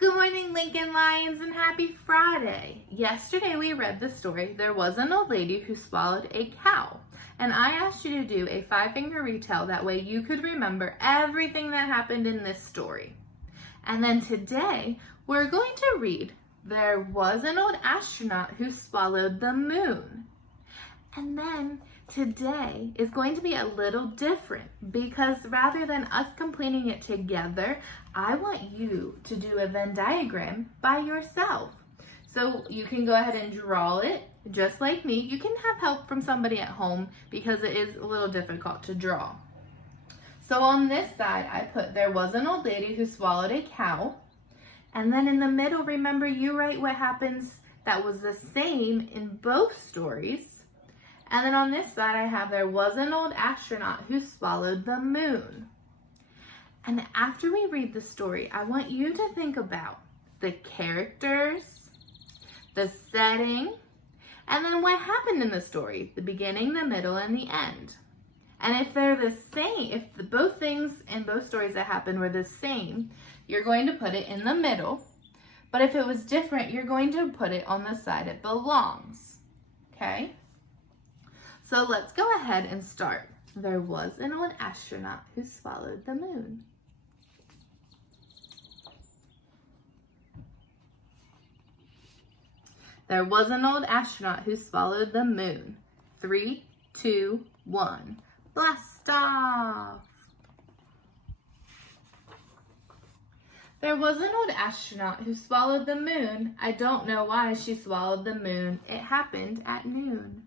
Good morning, Lincoln Lions, and happy Friday. Yesterday we read the story, There Was an Old Lady Who Swallowed a Cow. And I asked you to do a 5-finger retell, that way you could remember everything that happened in this story. And then today we're going to read, There Was an Old Astronaut Who Swallowed the Moon. And then today is going to be a little different because rather than us completing it together, I want you to do a Venn diagram by yourself. So you can go ahead and draw it just like me. You can have help from somebody at home because it is a little difficult to draw. So on this side, I put There Was an Old Lady Who Swallowed a Cow. And then in the middle, remember, you write what happens that was the same in both stories. And then on this side, I have There Was an Old Astronaut Who Swallowed the Moon. And after we read the story, I want you to think about the characters, the setting, and then what happened in the story, the beginning, the middle, and the end. And if they're the same, if both things in both stories that happened were the same, you're going to put it in the middle. But if it was different, you're going to put it on the side it belongs. Okay? So let's go ahead and start. There was an old astronaut who swallowed the moon. There was an old astronaut who swallowed the moon. 3, 2, 1. Blast off! There was an old astronaut who swallowed the moon. I don't know why she swallowed the moon. It happened at noon.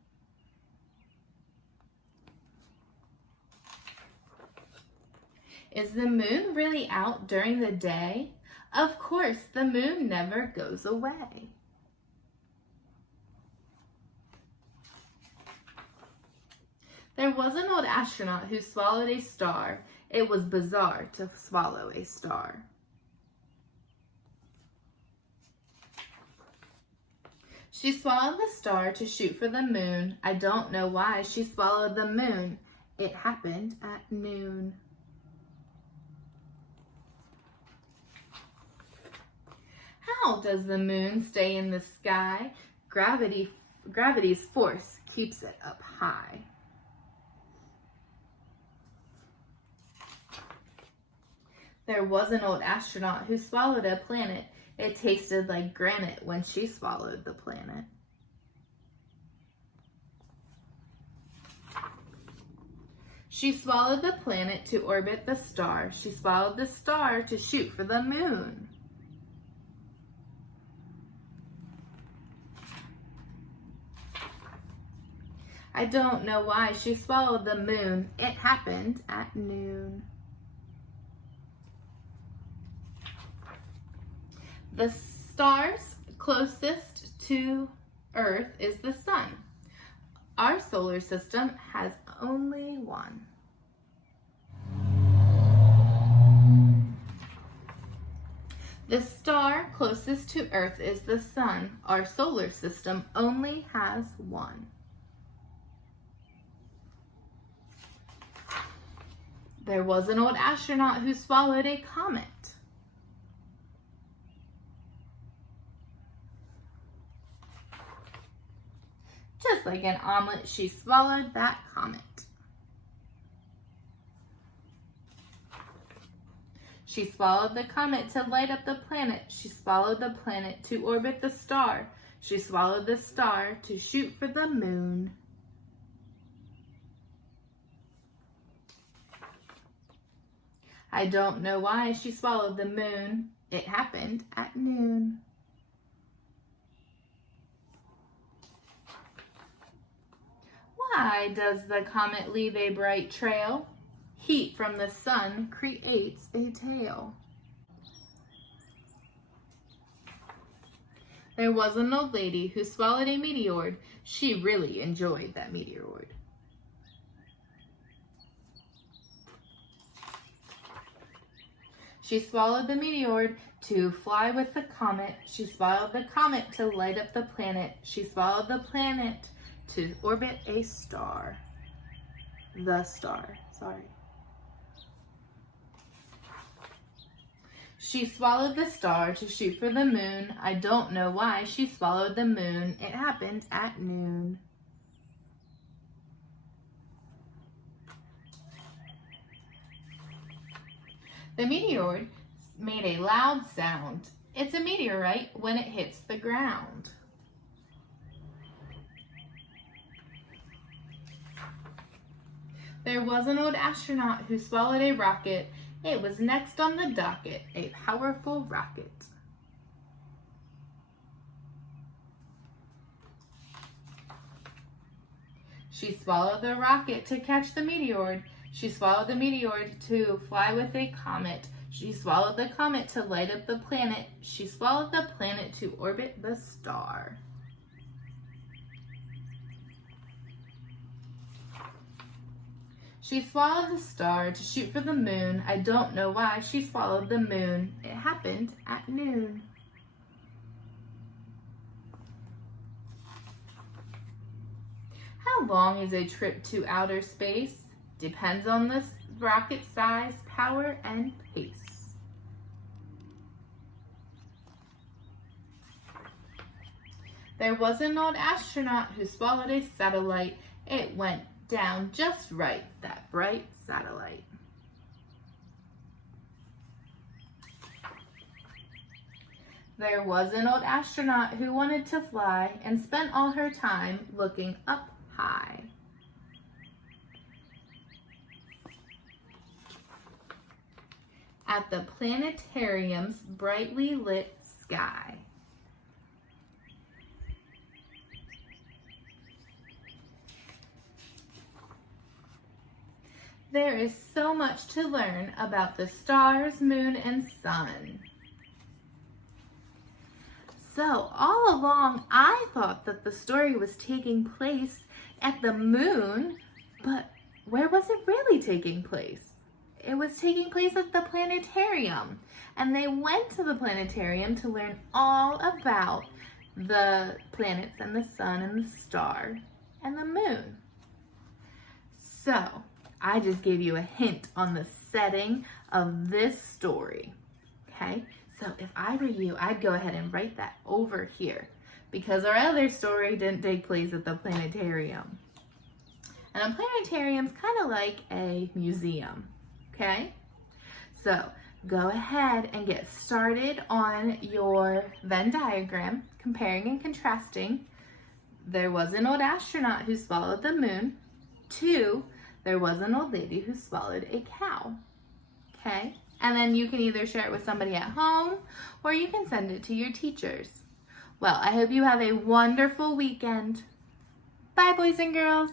Is the moon really out during the day? Of course, the moon never goes away. There was an old astronaut who swallowed a star. It was bizarre to swallow a star. She swallowed the star to shoot for the moon. I don't know why she swallowed the moon. It happened at noon. How does the moon stay in the sky? Gravity's force keeps it up high. There was an old astronaut who swallowed a planet. It tasted like granite when she swallowed the planet. She swallowed the planet to orbit the star. She swallowed the star to shoot for the moon. I don't know why she swallowed the moon. It happened at noon. The stars closest to Earth is the sun. Our solar system has only one. The star closest to Earth is the sun. Our solar system only has one. There was an old astronaut who swallowed a comet. Just like an omelet, she swallowed that comet. She swallowed the comet to light up the planet. She swallowed the planet to orbit the star. She swallowed the star to shoot for the moon. I don't know why she swallowed the moon. It happened at noon. Why does the comet leave a bright trail? Heat from the sun creates a tail. There was an old lady who swallowed a meteor. She really enjoyed that meteor. She swallowed the meteor to fly with the comet. She swallowed the comet to light up the planet. She swallowed the planet to orbit a star. The star, sorry. She swallowed the star to shoot for the moon. I don't know why she swallowed the moon. It happened at noon. The meteor made a loud sound. It's a meteorite when it hits the ground. There was an old astronaut who swallowed a rocket. It was next on the docket, a powerful rocket. She swallowed the rocket to catch the meteor. She swallowed the meteor to fly with a comet. She swallowed the comet to light up the planet. She swallowed the planet to orbit the star. She swallowed the star to shoot for the moon. I don't know why she swallowed the moon. It happened at noon. How long is a trip to outer space? Depends on the rocket size, power, and pace. There was an old astronaut who swallowed a satellite. It went down just right, that bright satellite. There was an old astronaut who wanted to fly and spent all her time looking up high. At the planetarium's brightly lit sky. There is so much to learn about the stars, moon, and sun. So all along, I thought that the story was taking place at the moon, but where was it really taking place? It was taking place at the planetarium, and they went to the planetarium to learn all about the planets and the sun and the star and the moon. So I just gave you a hint on the setting of this story, okay? So if I were you, I'd go ahead and write that over here because our other story didn't take place at the planetarium. And a planetarium's kind of like a museum, okay? So go ahead and get started on your Venn diagram, comparing and contrasting. There was an old astronaut who swallowed the moon. 2, there was an old lady who swallowed a cow, okay? And then you can either share it with somebody at home or you can send it to your teachers. Well, I hope you have a wonderful weekend. Bye, boys and girls.